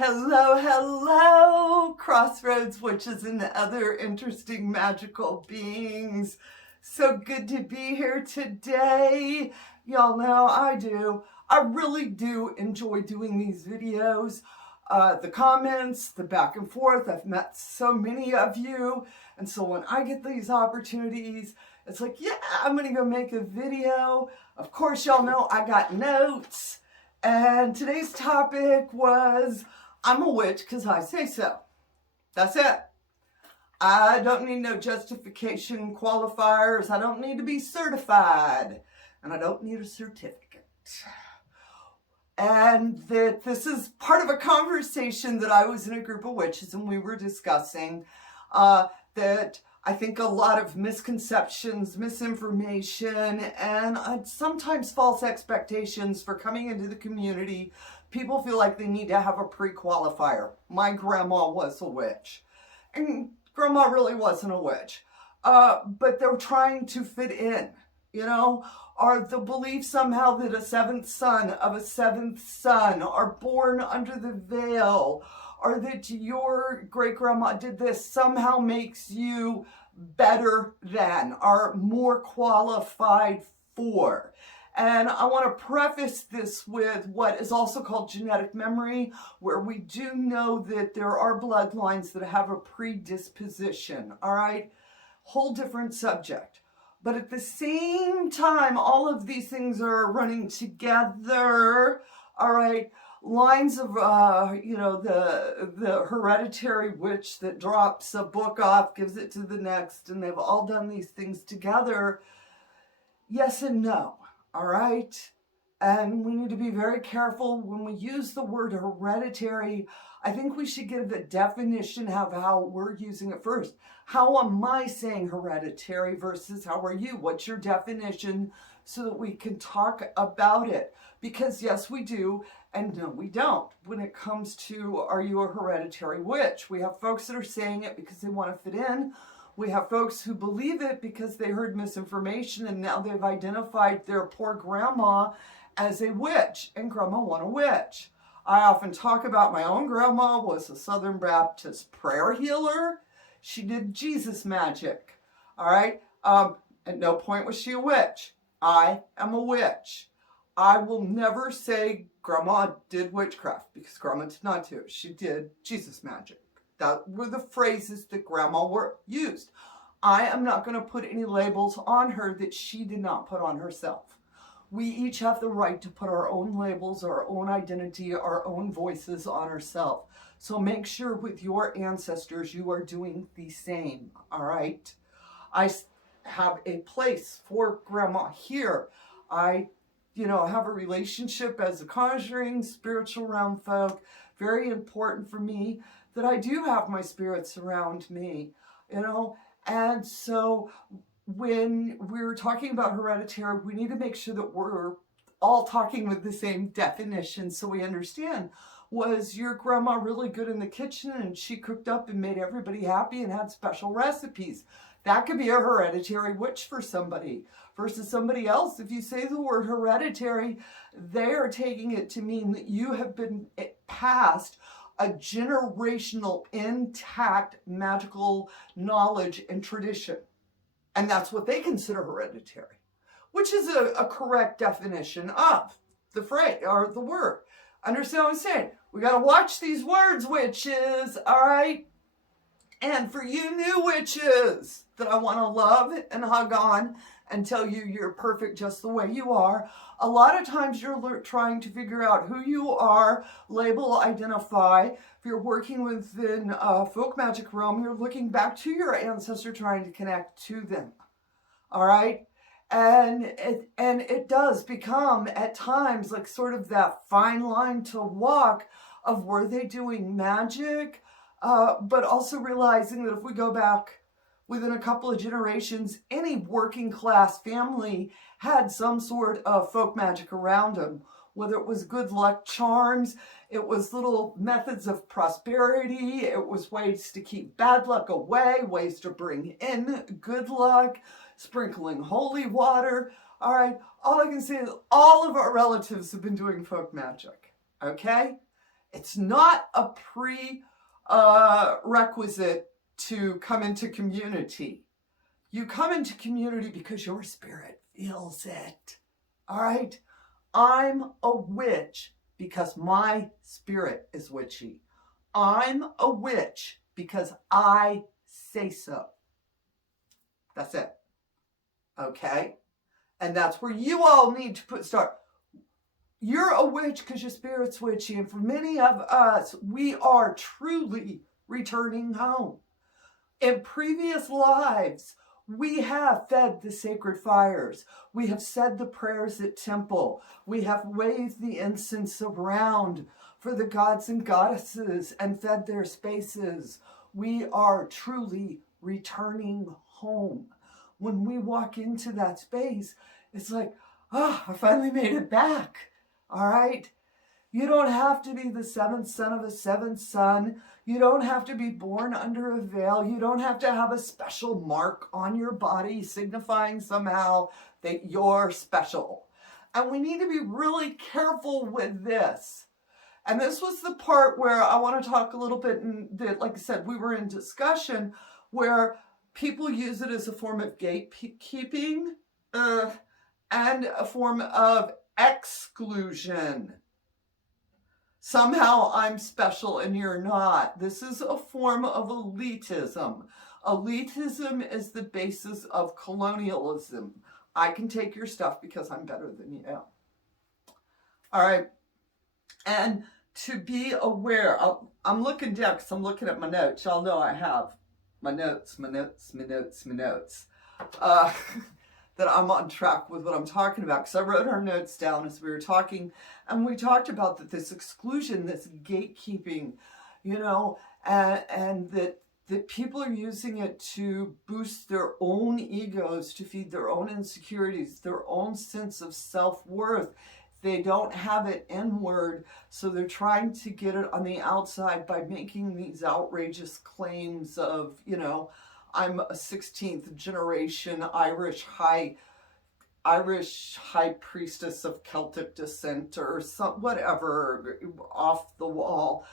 Hello, hello, Crossroads Witches and other interesting magical beings. So good to be here today. Y'all know I really do enjoy doing these videos. The comments, the back and forth, I've met so many of you. And so when I get these opportunities, it's like, yeah, I'm gonna go make a video. Of course, y'all know I got notes. And today's topic was, I'm a witch because I say so. That's it. I don't need no justification qualifiers. I don't need to be certified. And I don't need a certificate. And that this is part of a conversation that I was in a group of witches and we were discussing that I think a lot of misconceptions, misinformation, and sometimes false expectations for coming into the community. People feel like they need to have a pre-qualifier. My grandma was a witch. And grandma really wasn't a witch. But they're trying to fit in, you know? Or the belief somehow that a seventh son of a seventh son are born under the veil, or that your great-grandma did this somehow makes you better than, or more qualified for. And I want to preface this with what is also called genetic memory, where we do know that there are bloodlines that have a predisposition, all right? Whole different subject. But at the same time, all of these things are running together, all right? Lines of, the hereditary witch that drops a book off, gives it to the next, and they've all done these things together. Yes and no, all right? And we need to be very careful when we use the word hereditary. I think we should give the definition of how we're using it first. How am I saying hereditary versus how are you? What's your definition so that we can talk about it? Because yes, we do, and no, we don't. When it comes to, are you a hereditary witch? We have folks that are saying it because they want to fit in. We have folks who believe it because they heard misinformation and now they've identified their poor grandma as a witch, and grandma wasn't a witch. I often talk about my own grandma was a Southern Baptist prayer healer. She did Jesus magic, all right? At no point was she a witch. I am a witch. I will never say grandma did witchcraft because grandma did not do it. She did Jesus magic. That were the phrases that grandma used. I am not going to put any labels on her that she did not put on herself. We each have the right to put our own labels, our own identity, our own voices on ourselves. So make sure with your ancestors you are doing the same, all right? I have a place for grandma here. I have a relationship as a conjuring, spiritual realm folk. Very important for me that I do have my spirits around me, And so when we're talking about hereditary, we need to make sure that we're all talking with the same definition so we understand. Was your grandma really good in the kitchen and she cooked up and made everybody happy and had special recipes? That could be a hereditary witch for somebody versus somebody else. If you say the word hereditary, they are taking it to mean that you have been passed a generational intact magical knowledge and tradition. And that's what they consider hereditary, which is a correct definition of the phrase or the word. Understand what I'm saying? We got to watch these words, witches, all right? And for you new witches that I want to love and hug on and tell you you're perfect just the way you are, a lot of times you're trying to figure out who you are, label, identify. If you're working within folk magic realm, you're looking back to your ancestor trying to connect to them, all right? And it does become at times like sort of that fine line to walk of were they doing magic, but also realizing that if we go back within a couple of generations, any working class family had some sort of folk magic around them, whether it was good luck charms, it was little methods of prosperity, it was ways to keep bad luck away, ways to bring in good luck, sprinkling holy water. All right, all I can say is all of our relatives have been doing folk magic, okay? It's not a prerequisite to come into community. You come into community because your spirit feels it. All right? I'm a witch because my spirit is witchy. I'm a witch because I say so. That's it. Okay? And that's where you all need to start. You're a witch because your spirit's witchy. And for many of us, we are truly returning home. In previous lives, we have fed the sacred fires. We have said the prayers at temple. We have waved the incense around for the gods and goddesses and fed their spaces. We are truly returning home. When we walk into that space, it's like, oh, I finally made it back. All right? You don't have to be the seventh son of a seventh son. You don't have to be born under a veil. You don't have to have a special mark on your body signifying somehow that you're special. And we need to be really careful with this. And this was the part where I want to talk a little bit, like I said, we were in discussion where people use it as a form of gatekeeping and a form of exclusion. Somehow I'm special and you're not. This is a form of elitism. Elitism is the basis of colonialism. I can take your stuff because I'm better than you. All right. And to be aware, I'm looking down because I'm looking at my notes. Y'all know I have my notes. That I'm on track with what I'm talking about, because I wrote our notes down as we were talking, and we talked about that this exclusion, this gatekeeping, and that people are using it to boost their own egos, to feed their own insecurities, their own sense of self-worth. They don't have it inward, so they're trying to get it on the outside by making these outrageous claims of, I'm a 16th generation Irish high priestess of Celtic descent or some whatever off the wall,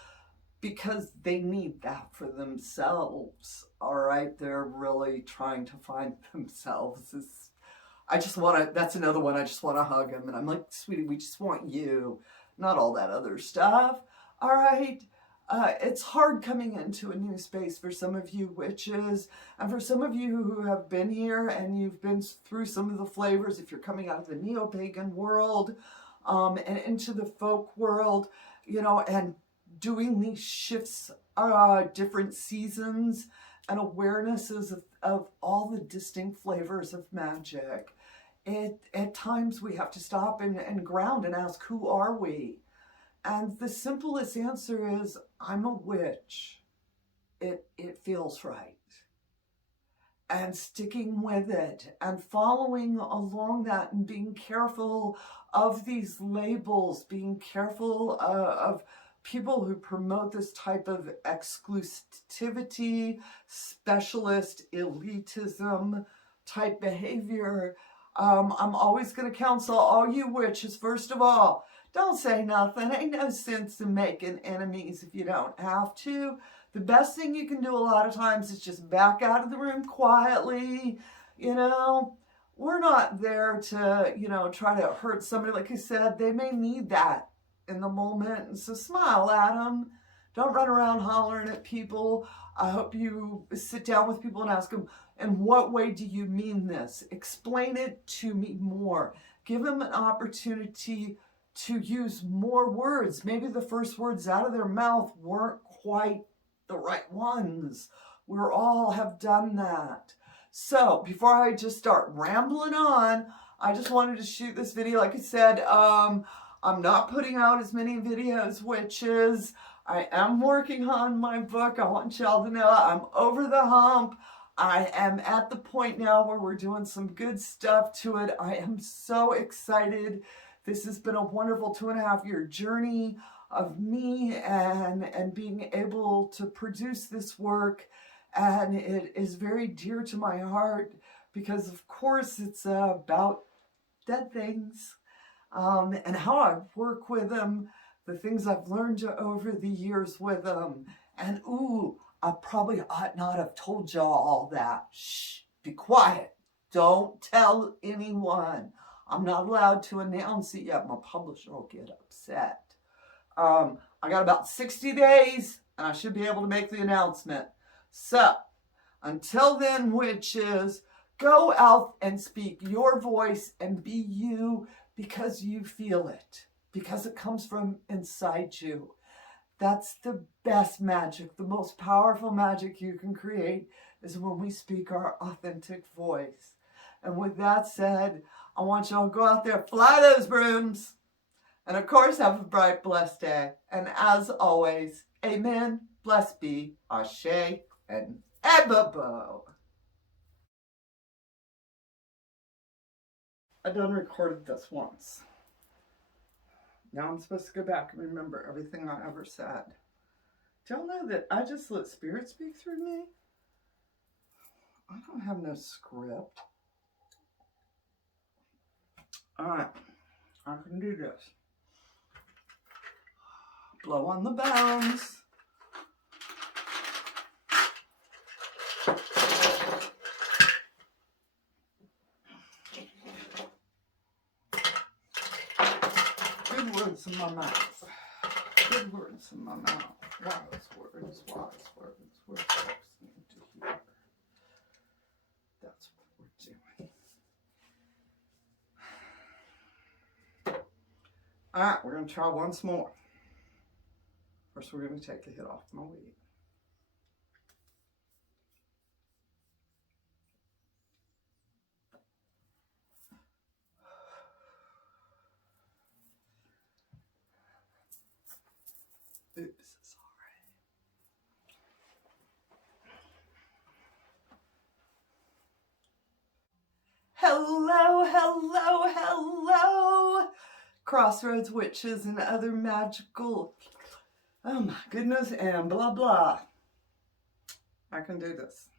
because they need that for themselves. All right, they're really trying to find themselves. That's another one. I just want to hug him, and I'm like, sweetie, we just want you, not all that other stuff. All right. It's hard coming into a new space for some of you witches, and for some of you who have been here and you've been through some of the flavors, if you're coming out of the neo-pagan world and into the folk world, and doing these shifts, different seasons and awarenesses of all the distinct flavors of magic. At times we have to stop and ground and ask, who are we? And the simplest answer is, I'm a witch. It feels right. And sticking with it and following along that and being careful of these labels, being careful of people who promote this type of exclusivity, specialist, elitism type behavior. I'm always going to counsel all you witches, first of all, don't say nothing. Ain't no sense in making enemies if you don't have to. The best thing you can do a lot of times is just back out of the room quietly. We're not there to, try to hurt somebody. Like I said, they may need that in the moment. And so smile at them. Don't run around hollering at people. I hope you sit down with people and ask them, in what way do you mean this? Explain it to me more. Give them an opportunity to use more words. Maybe the first words out of their mouth weren't quite the right ones. We all have done that. So before I just start rambling on, I just wanted to shoot this video. Like I said, I'm not putting out as many videos, witches. I am working on my book. I want y'all to know I'm over the hump. I am at the point now where we're doing some good stuff to it. I am so excited. This has been a wonderful 2.5-year journey of me and being able to produce this work. And it is very dear to my heart because, of course, it's about dead things and how I work with them. the things I've learned over the years with them. And ooh, I probably ought not have told y'all all that. Shh, be quiet. Don't tell anyone. I'm not allowed to announce it yet. My publisher will get upset. I got about 60 days and I should be able to make the announcement. So, until then, witches, go out and speak your voice and be you because you feel it, because it comes from inside you. That's the best magic, the most powerful magic you can create is when we speak our authentic voice. And with that said, I want y'all to go out there, fly those brooms, and of course have a bright, blessed day. And as always, amen, blessed be, ashe, and ebabo. I done recorded this once. Now I'm supposed to go back and remember everything I ever said. Do y'all know that I just let spirit speak through me? I don't have no script. Alright, I can do this. Blow on the bones. Good words in my mouth. Good words in my mouth. Wise words, wise words. Words folks need to hear. That's what we're doing. Alright, we're going to try once more. First, we're going to take a hit off my weed. Oops, sorry. Hello, hello, hello, Crossroads Witches and other magical, oh my goodness, and blah, blah. I can do this.